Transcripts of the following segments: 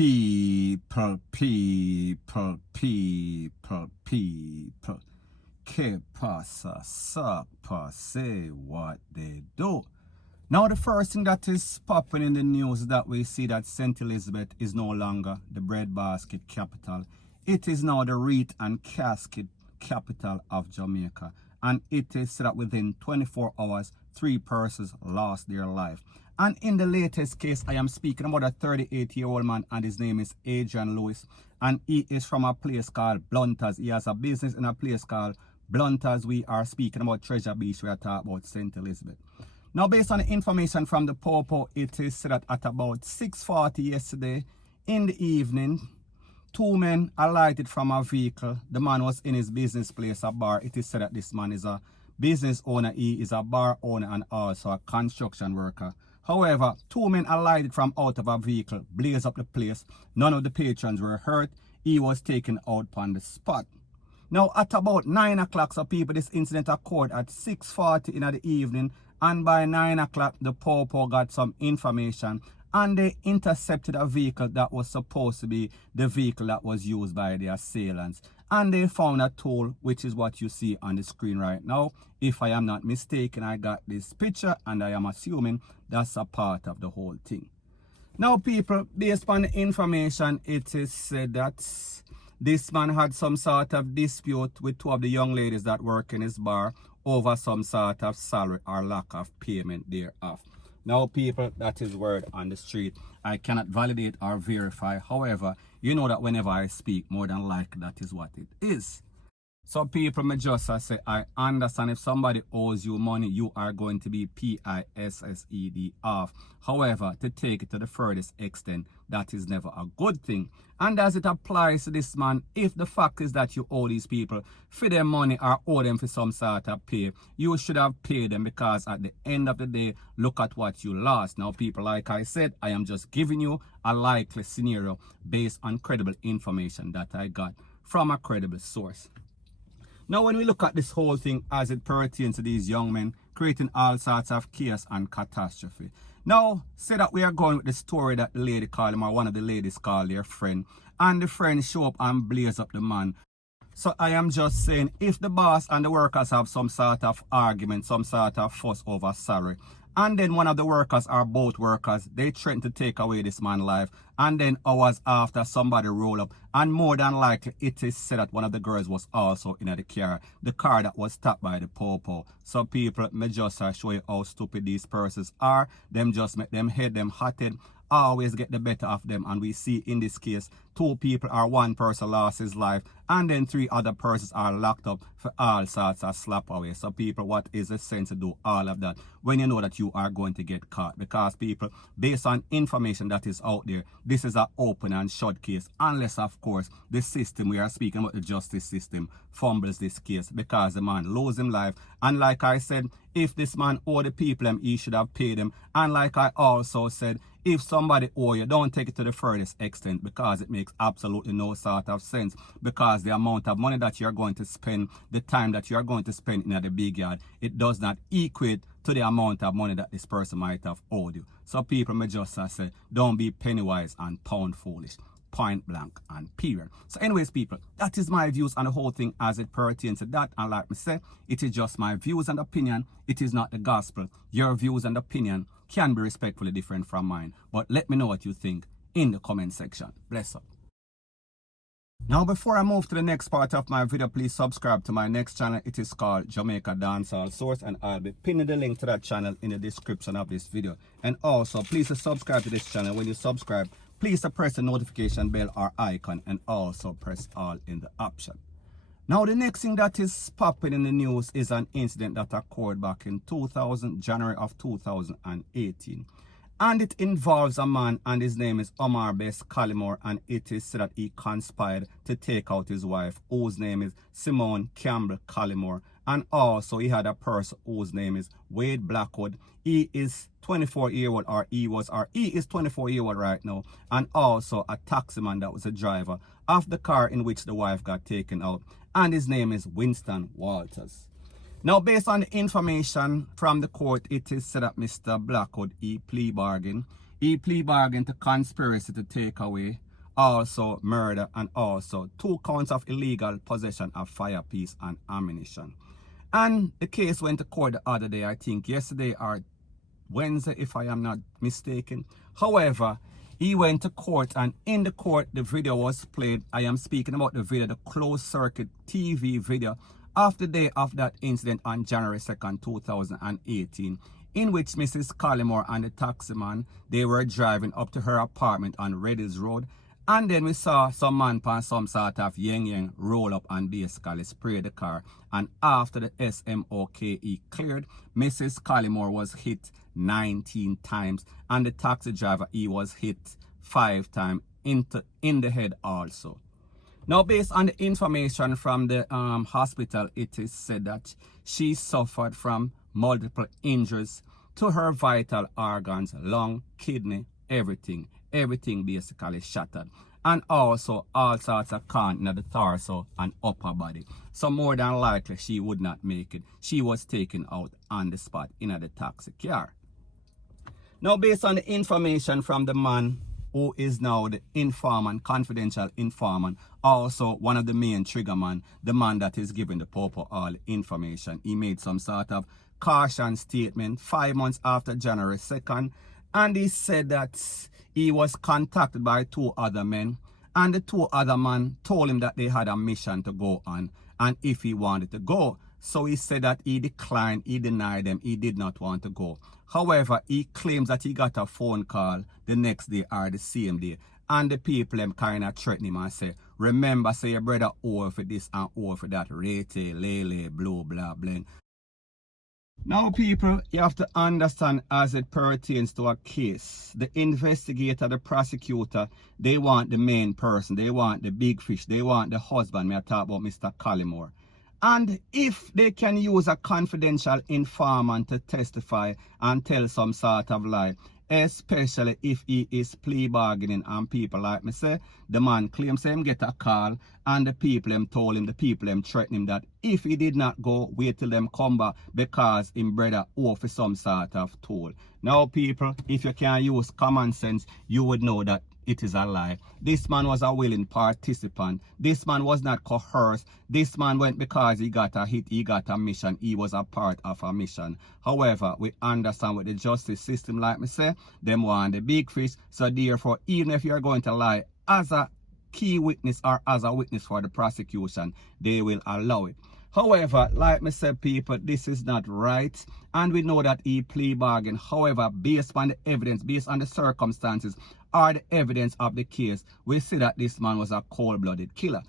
People. Que pasa, sapa, say what they do. Now the first thing that is popping in the news is that we see that St. Elizabeth is no longer the breadbasket capital. It is now the wreath and casket capital of Jamaica. And it is said that within 24 hours, 3 persons lost their life. And in the latest case, I am speaking about a 38-year-old man, and his name is Adrian Lewis. And he is from a place called Blunters. He has a business in a place called Blunters. We are speaking about Treasure Beach. We are talking about St. Elizabeth. Now, based on the information from the Popo, it is said that at about 6:40 yesterday in the evening, 2 men alighted from a vehicle. The man was in his business place, a bar. It is said that this man is a business owner. He is a bar owner and also a construction worker. However, 2 men alighted from out of a vehicle, blazed up the place. None of the patrons were hurt. He was taken out on the spot. Now, at about 9 o'clock, so people, this incident occurred at 6:40 in the evening. And by 9 o'clock, the Popo got some information and they intercepted a vehicle that was supposed to be the vehicle that was used by the assailants. And they found a tool, which is what you see on the screen right now. If I am not mistaken, I got this picture and I am assuming that's a part of the whole thing. Now, people, based on the information, it is said that this man had some sort of dispute with 2 of the young ladies that work in his bar over some sort of salary or lack of payment thereof. Now, people, that is word on the street. I cannot validate or verify. However, you know that whenever I speak, more than likely that is what it is. So people, me just say, I understand if somebody owes you money, you are going to be PISSED off. However, to take it to the furthest extent, that is never a good thing. And as it applies to this man, if the fact is that you owe these people for their money or owe them for some sort of pay, you should have paid them, because at the end of the day, look at what you lost. Now, people, like I said, I am just giving you a likely scenario based on credible information that I got from a credible source. Now, when we look at this whole thing as it pertains to these young men creating all sorts of chaos and catastrophe. Now, say that we are going with the story that the lady called him, or one of the ladies called their friend, and the friend show up and blaze up the man. So I am just saying, if the boss and the workers have some sort of argument, some sort of fuss over salary, and then one of the workers or both workers, they threaten to take away this man's life, and then hours after somebody roll up, and more than likely it is said that one of the girls was also in the car that was stopped by the Popo. So people, me just show you how stupid these persons are. Them just make them head them hotted, always get the better of them. And we see in this case, 2 people or 1 person lost his life, and then 3 other persons are locked up for all sorts of slap away. So people, what is the sense to do all of that when you know that you are going to get caught? Because people, based on information that is out there, this is an open and shut case, unless of course the system, we are speaking about the justice system, fumbles this case, because the man loses his life. And like I said, if this man owe the people, he should have paid them. And like I also said, if somebody owe you, don't take it to the furthest extent, because it makes absolutely no sort of sense, because the amount of money that you're going to spend, the time that you're going to spend in the big yard, it does not equate to the amount of money that this person might have owed you. So people, may just say, don't be penny wise and pound foolish. Point blank and period. So anyways, people, that is my views on the whole thing as it pertains to that. And like me say, it is just my views and opinion. It is not the gospel. Your views and opinion can be respectfully different from mine. But let me know what you think in the comment section. Bless up. Now, before I move to the next part of my video, please subscribe to my next channel. It is called Jamaica Dancehall Source, and I'll be pinning the link to that channel in the description of this video. And also, please subscribe to this channel. When you subscribe, please press the notification bell or icon, and also press all in the option. Now, the next thing that is popping in the news is an incident that occurred back in January of 2018. And it involves a man, and his name is Omar Bess Collymore, and it is said that he conspired to take out his wife, whose name is Simone Campbell Collymore. And also he had a person whose name is Wade Blackwood. He is 24-year-old, or he is 24-year-old right now, and also a taximan that was a driver of the car in which the wife got taken out, and his name is Winston Walters. Now, based on the information from the court, it is said that Mr. Blackwood, he plea bargained to conspiracy to take away also murder, and also 2 counts of illegal possession of firepiece and ammunition. And the case went to court the other day, I think yesterday or Wednesday, if I am not mistaken. However, he went to court, and in the court, the video was played. I am speaking about the video, the closed circuit TV video of the day of that incident on January 2nd, 2018, in which Mrs. Collymore and the taximan, they were driving up to her apartment on Red Hills Road. And then we saw some man pan some sort of yang roll up and basically spray the car. And after the SMOKE cleared, Mrs. Collymore was hit 19 times. And the taxi driver, he was hit 5 times in the head also. Now, based on the information from the hospital, it is said that she suffered from multiple injuries to her vital organs, lung, kidney, everything basically shattered, and also all sorts of cut in the torso and upper body. So more than likely she would not make it. She was taken out on the spot in the taxi car. Now, based on the information from the man who is now the informant, confidential informant, also one of the main trigger man, the man that is giving the Popo all information, he made some sort of caution statement 5 months after January 2nd, and he said that he was contacted by 2 other men, and the 2 other men told him that they had a mission to go on, and if he wanted to go. So he said that he declined, he denied them, he did not want to go. However, he claims that he got a phone call the next day or the same day, and the people them kind of threaten him and say, remember, say your brother over for this and over for that, rate, lele, blah, blah, blah. Now, people, you have to understand as it pertains to a case, the investigator, the prosecutor, they want the main person, they want the big fish, they want the husband. May I talk about Mr. Collymore. And if they can use a confidential informant to testify and tell some sort of lie, especially if he is plea bargaining, and people like me say, the man claims him get a call and the people him told him, the people him threaten him that if he did not go, wait till them come back because him brother owe for some sort of toll. Now, people, if you can use common sense, you would know that it is a lie. This man was a willing participant. This man was not coerced. This man went because he got a hit, he got a mission, he was a part of a mission. However, we understand with the justice system, like me say, them want the big fish. So therefore, even if you're going to lie as a key witness or as a witness for the prosecution, they will allow it. However, like me said, people, this is not right, and we know that he plea bargain. However, based on the evidence, based on the circumstances or the evidence of the case, we see that this man was a cold-blooded killer.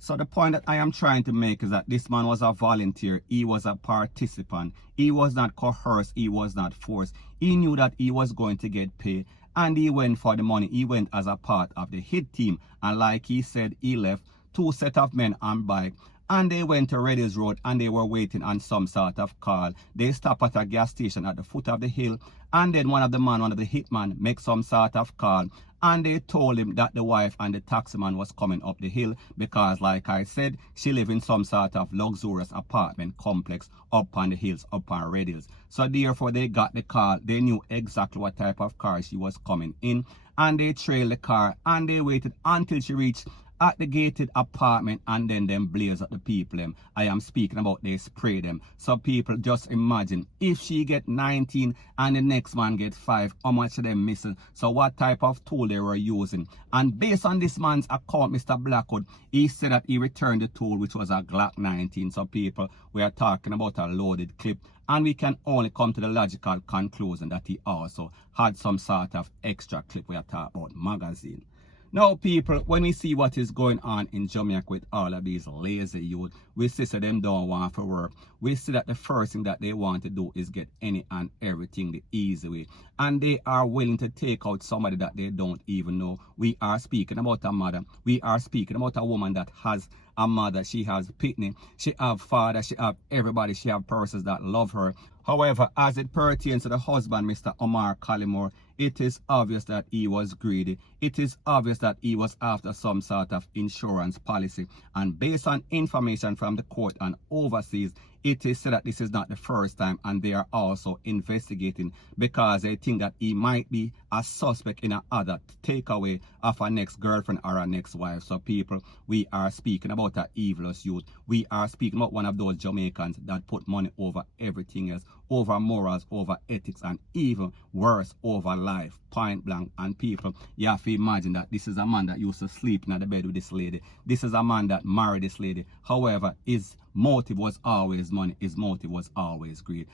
So the point that I am trying to make is that this man was a volunteer, he was a participant, he was not coerced, he was not forced. He knew that he was going to get paid, and he went for the money. He went as a part of the hit team, and like he said, he left 2 set of men on bike, and they went to Red Hills Road and they were waiting on some sort of call. They stopped at a gas station at the foot of the hill, and then one of the hitman, make some sort of call, and they told him that the wife and the taximan was coming up the hill because, like I said, she lived in some sort of luxurious apartment complex up on the hills, up on Red Hills. So therefore, they got the call. They knew exactly what type of car she was coming in, and they trailed the car and they waited until she reached at the gated apartment, and then them blaze at the people them. I am speaking about they spray them. So people, just imagine if she get 19 and the next man get 5, how much of them missing? So what type of tool they were using? And based on this man's account, Mr. Blackwood, he said that he returned the tool, which was a Glock 19. So people, we are talking about a loaded clip, and we can only come to the logical conclusion that he also had some sort of extra clip. We are talking about magazine. Now, people, when we see what is going on in Jamaica with all of these lazy youth, we see that them don't want to work. We see that the first thing that they want to do is get any and everything the easy way. And they are willing to take out somebody that they don't even know. We are speaking about a mother. We are speaking about a woman that has a mother. She has pitney. She have father. She have everybody. She have persons that love her. However, as it pertains to the husband, Mr. Omar Collymore, it is obvious that he was greedy. it is obvious that he was after some sort of insurance policy. And based on information from the court and overseas, it is said that this is not the first time, and they are also investigating because they think that he might be a suspect in another takeaway of a next girlfriend or a next wife. So people, we are speaking about an evilous youth. We are speaking about one of those Jamaicans that put money over everything else, over morals, over ethics, and even worse, over life, point blank. And people, you have to imagine that this is a man that used to sleep in the bed with this lady. This is a man that married this lady. However, his motive was always money. His motive was always greed.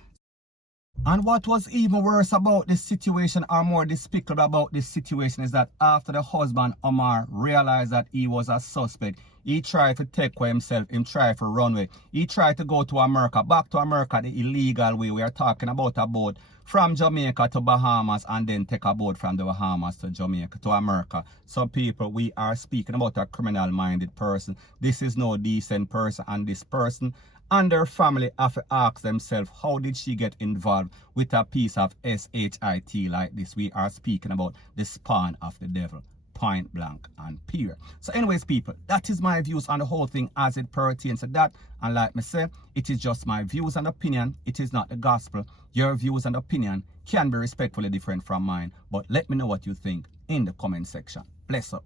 And what was even worse about this situation, or more despicable about this situation, is that after the husband, Omar, realized that he was a suspect, he tried to take away himself, he tried to run away. He tried to go to America, back to America the illegal way. We are talking about a boat from Jamaica to Bahamas, and then take a boat from the Bahamas to Jamaica, to America. So people, we are speaking about a criminal-minded person. This is no decent person, and this person and their family have to ask themselves, how did she get involved with a piece of shit like this? We are speaking about the spawn of the devil, point blank and period. So anyways, people, that is my views on the whole thing as it pertains to that. And like me say, it is just my views and opinion. It is not the gospel. Your views and opinion can be respectfully different from mine, but let me know what you think in the comment section. Bless up.